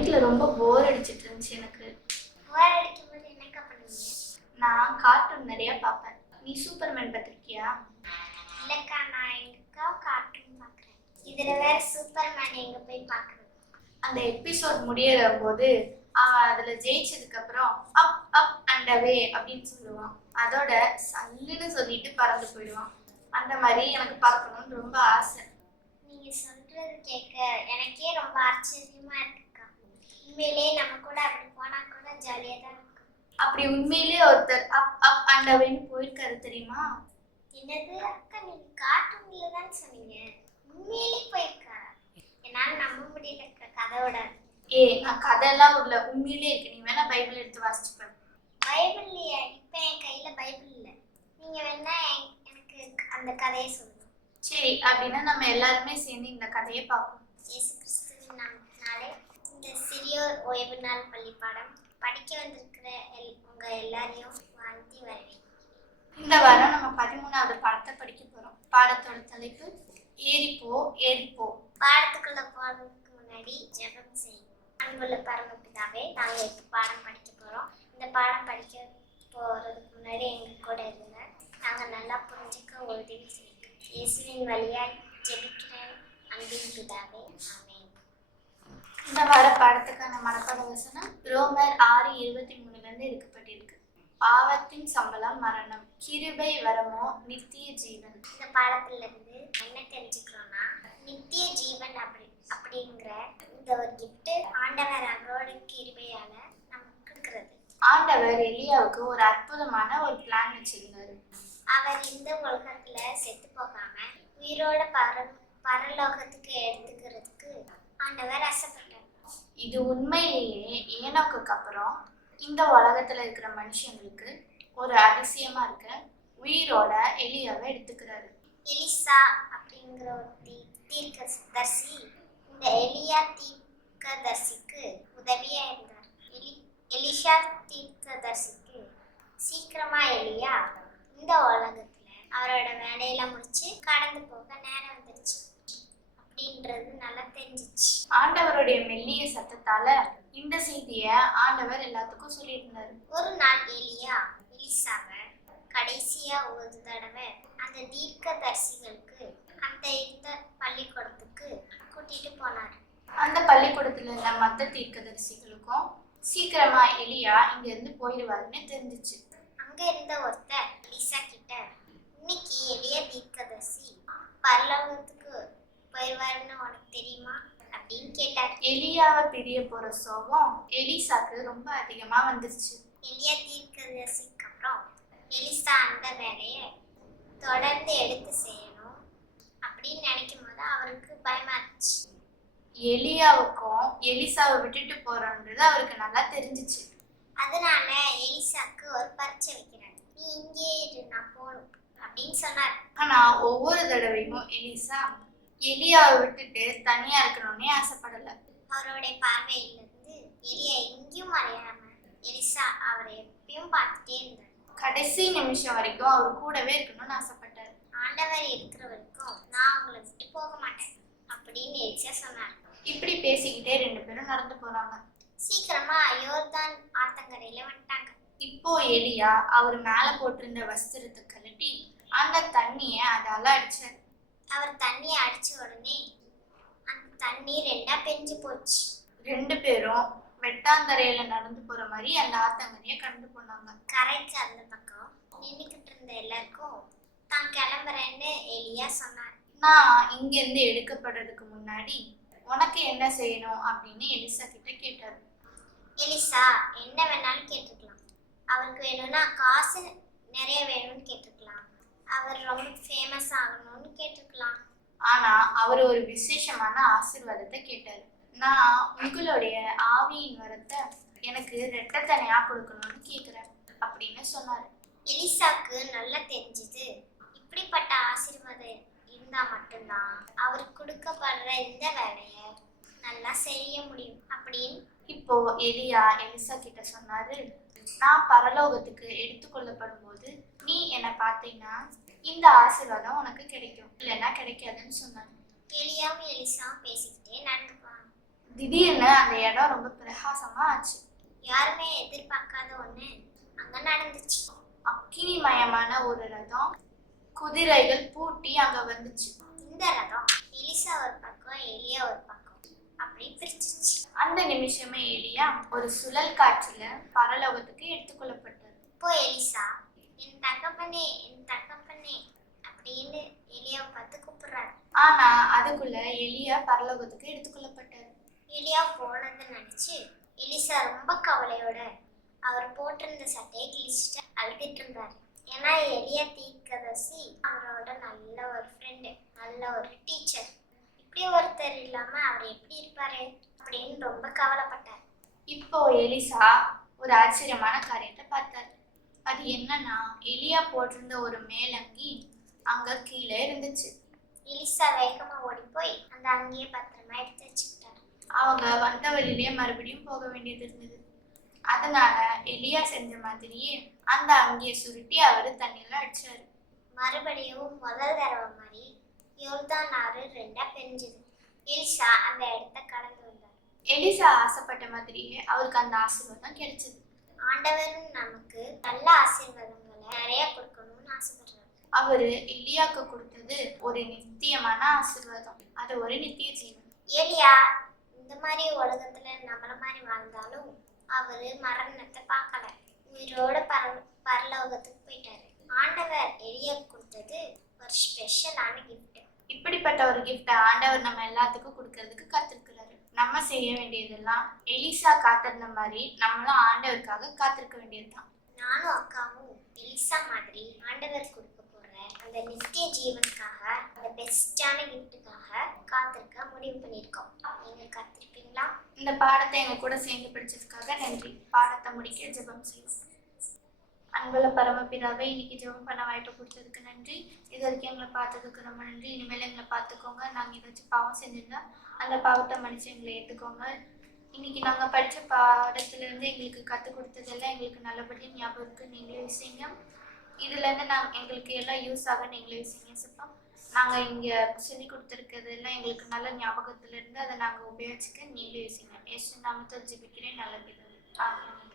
வீட்ல ரொம்ப போர் அடிச்சிட்டு இருந்துச்சு எனக்கு. போர் அடிக்கும்போது என்னக்கா பண்ணுவீங்க? நான் கார்ட்டூன் நிறைய பார்ப்பேன். நீ சூப்பர்மேன் பார்த்திருக்கியா? இல்லக்கா, நான் எங்கக்கா கார்ட்டூன் பார்க்குறேன். இதுல வேற சூப்பர்மேன் எங்க போய் பார்க்குறது? அந்த எபிசோட் முடியற போது அதுல ஜெயிச்சதுக்கு அப்புறம் அப் அப் அண்ட் அவே அப்படின்னு சொல்லுவான். அதோட சல்லுன்னு சொல்லிட்டு பறந்து போயிடுவான். அந்த மாதிரி எனக்கு பார்க்கணும்னு ரொம்ப ஆசை. நீங்க சொல்றது கேட்க எனக்கே ரொம்ப ஆச்சரியமா இருக்குக்கா. உண்மையிலேயே நம்ம கூட அப்படி போனா கூட ஜாலியா தான் இருக்கும். அப்படி உண்மையிலேயே ஒருத்தர் அப் அப் அண்ட் அவேன்னு போயிருக்காரு தெரியுமா? என்னது அக்கா, நீங்க கார்ட்டூன்ல தான் சொன்னீங்க, உண்மையிலேயே போயிருக்காரா? என்னால நம்ப முடியலக்கா கதையோட. நான் கதையெல்லாம் உள்ள உண்மையிலே இருக்கு. நீ வேணா பைபிள் எடுத்து வாசிச்சுப்பேன். பைபிள்லையா? இப்ப என் கையில பைபிள் இல்லை. நீங்க வேணா எனக்கு அந்த கதையை சொல்லுங்க. சரி, அப்படின்னா நம்ம எல்லாருமே சேர்ந்து இந்த கதையை பார்ப்போம். இயேசு கிறிஸ்துவின் நாமத்தினாலே இந்த சிறியோர் ஓய்வு நாள் பள்ளி பாடம் படிக்க வந்திருக்கிற உங்க எல்லாரையும் வாழ்த்தி வரவேன். இந்த வாரம் நம்ம 13வது பாடத்தை படிக்க போறோம். பாடத்தோட தலைப்பு ஏறிப்போ ஏறிப்போ. பாடத்துக்குள்ள போறதுக்கு முன்னாடி ஜெபம் செய்யும். அன்புள்ள பரமபிதாவே, நாங்க இப்ப பாடம் படிக்க போறோம். இந்த பாடம் படிக்க போறதுக்கு முன்னாடி எங்க கூட இருங்க. நாங்க நல்லா புரிஞ்சுக்க உதவி செய்யுங்க. இயேசுவின் வழியாய் ஜெபிக்கிறேன் அன்பின் பிதாவே, ஆமென். இந்த வார பாடத்துக்கான மனப்பாட வசனம் ரோமர் 6:23 எடுக்கப்பட்டிருக்கு. பாவத்தின் சம்பளம் மரணம், கிருபை வரமோ நித்திய ஜீவன். இந்த பாடத்துல இருந்து என்ன தெரிஞ்சுக்கிறோம்னா, நித்திய ஜீவன் அப்படிங்கிற இந்த ஒரு கிஃப்ட் ஆண்டவர் அவரோட கிருபையால நமக்கு கொடுக்கிறது. ஆண்டவர் எலியாவுக்கு ஒரு அற்புதமான ஒரு பிளான் வச்சிருந்தாரு. அவர் இந்த உலகத்துல செத்து போகாம உயிரோட பரலோகத்துக்கு எடுத்துக்கிறதுக்கு ஆண்டவர் ஆசைப்பட்டார். இது உண்மையிலேயே ஏனோக்கு அப்புறம் இந்த உலகத்துல இருக்கிற மனுஷங்களுக்கு ஒரு அதிசயமா இருக்கு. உயிரோட எலியாவை எடுத்துக்கிறாரு. எலிசா அப்படிங்கிற ஒரு தீர்க்கதரிசி இந்த எலியா தீர்க்கதரிசிக்கு உதவியா இருந்தார். எலிஷா தீர்க்கதரிசிக்கு சீக்கிரமா எலியா இந்த உலகத்துல அவரோட வேலையெல்லாம் முடிச்சு கடந்து போக நேரம் வந்துருச்சு அப்படின்றது நல்லா தெரிஞ்சிச்சு. ஆண்டவருடைய மெல்லிய சத்தத்தால இந்த செய்திய ஆண்டவர் எல்லாத்துக்கும் சொல்லியிருந்தாரு. ஒரு நாள் எலியா எலிசாவை கடைசியா ஒரு தடவை அந்த தீர்க்கதரிசிகளுக்கு அந்த இந்த பள்ளிக்கூடத்துக்கு கூட்டிட்டு போனார். அந்த பள்ளிக்கூடத்துல இருந்த மற்ற தீர்க்கதரிசிகளுக்கும் சீக்கிரமா எலியா இங்க இருந்து போயிடுவாருன்னு தெரிஞ்சிச்சு. அங்க இருந்த ஒருத்தர் எலிசா கிட்ட, இன்னைக்கு எலியா தீர்க்கதரிசி பரலோகத்துக்கு போயிடுவாருன்னு உனக்கு தெரியுமா அப்படின்னு கேட்டார். எலியாவை பிரிய போற சோகம் எலிசாக்கு ரொம்ப அதிகமா வந்துருச்சு. எலியா தீர்க்கதரிசிக்கு அப்புறம் எலிசா அந்த வேலையை தொடர்ந்து எடுத்து செய்யணும் அப்படின்னு நினைக்கும் போது அவருக்கு பயமா இருந்துச்சு. எலியாவுக்கும் எலிசாவை விட்டுட்டு போறோன்றது அவருக்கு நல்லா தெரிஞ்சிச்சு. அதனால எலிசாக்கு ஒரு பரீட்சை வைக்கிறார். நீ இங்கே இரு, நான் போகணும் அப்படின்னு சொன்னார். ஆனா ஒவ்வொரு தடவையும் எலிசா எலியாவை விட்டுட்டு தனியா இருக்கணும்னே ஆசைப்படல. அவருடைய பார்வையிலிருந்து எலியா எங்கேயும் மறையாம எலிசா அவரை எப்பயும் பார்த்துட்டே இருந்தார். கடைசி நிமிஷம் வரைக்கும் அவர் கூடவே இருக்கணும்னு ஆசைப்பட்டார். ஆண்டவர் இருக்கிற வரைக்கும் நான் உங்களை விட்டு போக மாட்டேன் அப்படின்னு எலிசா சொன்னார். இப்படி பேசிக்கிட்டே 2 பேரும் நடந்து போறாங்க. சீக்கிரமா யோர்தான் ஆத்தங்கரையில வந்துட்டாங்க. இப்போ எலியா அவர் மேல போட்டிருந்த வஸ்திரத்தை கழட்டி அந்த தண்ணிய அதால அடிச்சார். அவர் தண்ணியை அடிச்ச உடனே அந்த தண்ணி 2ஆ பிரிஞ்சு போச்சு. 2 பேரும் வெட்டாந்தரையில நடந்து போற மாதிரி அந்த ஆத்தங்கரைய கடந்து போனாங்க. கரைக்கு அந்த பக்கம் நின்றுக்கிட்டு இருந்த எல்லாருக்கும் தான் கிளம்புறேன்னு எலியா சொன்னார். நான் இங்க இருந்து எடுக்கப்படுறதுக்கு முன்னாடி உனக்கு என்ன செய்யணும் அப்படின்னு எலிசா கிட்ட கேட்டாரு. எலிசா என்ன வேணாலும் கேட்டுக்கலாம். அவருக்கு வேணும்னா காசு நிறைய வேணும்னு கேட்டுக்கலாம். அவர் ரொம்ப ஃபேமஸ் ஆகணும்னு கேட்டுக்கலாம். ஆனா அவர் ஒரு விசேஷமான ஆசீர்வாதத்தை கேட்டாரு. நான் உங்களுடைய ஆவியின் வரத்தை எனக்கு ரெட்டத்தனையா கொடுக்கணும்னு கேக்குறேன் அப்படின்னு சொன்னாரு. எலிசாக்கு நல்லா தெரிஞ்சுது, இப்படிப்பட்ட ஆசீர்வாதம் இருந்தா மட்டும்தான் அவருக்கு கொடுக்கப்படுற இந்த வேலையை நல்லா செய்ய முடியும் அப்படின்னு. இப்போ எலியா எலிசா கிட்ட சொன்னாரு, நான் பரலோகத்துக்கு எடுத்துக்கொள்ளப்படும் போது நீ என்னை பார்த்தீங்கன்னா இந்த ஆசீர்வாதம் உனக்கு கிடைக்கும், இல்லைன்னா கிடைக்காதுன்னு சொன்னாங்க. எலியாவும் எலிசாவும் பேசிக்கிட்டே நடந்து போனாங்க. திடீர்னு அந்த இடம் ரொம்ப பிரகாசமா ஆச்சு. யாருமே எதிர்பார்க்காத ஒண்ணு அங்க நடந்துச்சு. அக்கினிமயமான ஒரு ரதம் குதிரைகள் பூட்டி அங்க வந்துச்சு. இந்த ரதம் எலிசா ஒரு பக்கம், எலியா ஒரு பக்கம் அப்படி பிரிச்சிச்சு. அந்த நிமிஷமே எலியா ஒரு சுழல் காற்றுல பரலோகத்துக்கு எடுத்துக்கொள்ளப்பட்டார். இப்போ எலிசா என் தகப்பனே, என் தகப்பனே அப்படின்னு எலியாவை பார்த்து கூப்பிடுறாரு. ஆனா அதுக்குள்ள எலியா பரலோகத்துக்கு எடுத்துக்கொள்ளப்பட்டார். எலியா போனதை நினைச்சு எலிசா ரொம்ப கவலையோட அவர் போட்டிருந்த சட்டையை கிழிச்சிட்டு அழுதுட்டு இருந்தாரு. ஏன்னா எலியா தீர்க்கதரிசி அவரோட நல்ல ஒரு ஃப்ரெண்டு, நல்ல ஒரு டீச்சர். இப்படி ஒருத்தர் இல்லாம அவர் எப்படி இருப்பாரு அப்படின்னு ரொம்ப கவலைப்பட்டார். இப்போ எலிசா ஒரு ஆச்சரியமான காரியத்தை பார்த்தாரு. அது என்னன்னா, எலியா போட்டிருந்த ஒரு மேலங்கி அங்க கீழே இருந்துச்சு. எலிசா வேகமா ஓடி போய் அந்த அங்கேயே பத்திரமா எடுத்து வச்சுக்கிட்டாரு. அவங்க வந்த வழியிலேயே மறுபடியும் போக வேண்டியது இருந்தது. அதனால எலியா செஞ்ச மாதிரியே அந்த அங்கியை சுருட்டி அவரு தண்ணியில அடிச்சாரு. மறுபடியும் முதல் தடவை மாதிரி யோர்தான் ஆறு ரெண்டா பிரிஞ்சுது. எலிசா அந்த இடத்த கடந்து வந்தார். எலிசா ஆசைப்பட்ட மாதிரியே அவருக்கு அந்த ஆசீர்வாதம் கிடைச்சது. ஆண்டவரும் நமக்கு நல்ல ஆசீர்வாதங்களை நிறைய கொடுக்கணும்னு ஆசைப்படுறாரு. அவரு எலியாக்கு கொடுத்தது ஒரு நித்தியமான ஆசீர்வாதம். அது ஒரு நித்திய ஜீவன். ஏலியா இந்த மாதிரி உலகத்துல நம்மள மாதிரி வாழ்ந்தாலும் அவரு மரணத்தை பார்க்கல, உயிரோட பரலோகத்துக்கு போயிட்டாரு. ஆண்டவர் எலியா கொடுத்தது ஒரு ஸ்பெஷலான கிஃப்ட். இப்படிப்பட்ட ஒரு கிஃப்ட் ஆண்டவர் நம்ம எல்லாத்துக்கும் கொடுக்கறதுக்கு காத்திருக்கிறாரு. நம்ம செய்ய வேண்டியதெல்லாம் எலிசா காத்திருந்த மாதிரி நம்மளும் ஆண்டவருக்காக காத்திருக்க வேண்டியதுதான். நானும் அக்காவும் எலிசா மாதிரி ஆண்டவர் கொடுக்க போற அந்த நித்திய ஜீவனுக்காக, அந்த பெஸ்டான கிஃப்ட்டுக்காக காத்திருக்க முடிவு பண்ணியிருக்கோம். நீங்க காத்திருப்பீங்களா? இந்த பாடத்தை எங்க கூட சேர்ந்து படிச்சதுக்காக நன்றி. பாடத்தை முடிக்க ஜெபம் செய்வோம். அன்புள்ள பரமபிதாவே, இன்னைக்கு ஜெபம் பண்ண வாய்ப்பு கொடுத்ததுக்கு நன்றி. இது வரைக்கும் எங்களை பார்த்ததுக்கு ரொம்ப நன்றி. இனிமேல் எங்களை பார்த்துக்கோங்க. நாங்கள் ஏதாச்சும் பாவம் செஞ்சிருந்தா அந்த பாவத்தை மன்னிச்சு எங்களை ஏற்றுக்கோங்க. இன்னைக்கு நாங்கள் படித்த பாடத்துலேருந்து எங்களுக்கு கற்றுக் கொடுத்ததெல்லாம் எங்களுக்கு நல்லபடியாக ஞாபகம் இருக்குது. நீங்களே விஷயங்க இதுலேருந்து எங்களுக்கு எல்லாம் யூஸ் ஆக நீங்களே விஷயங்க சிப்போம். நாங்கள் இங்கே சொல்லி கொடுத்துருக்கிறதெல்லாம் எங்களுக்கு நல்ல ஞாபகத்துல இருந்து அதை நாங்கள் உபயோகிச்சுக்க நீங்களே விஷயங்க. ஏசு நாமத்தில் ஜெபிக்கிறேன் நல்ல பிதாவே. ஆமென்.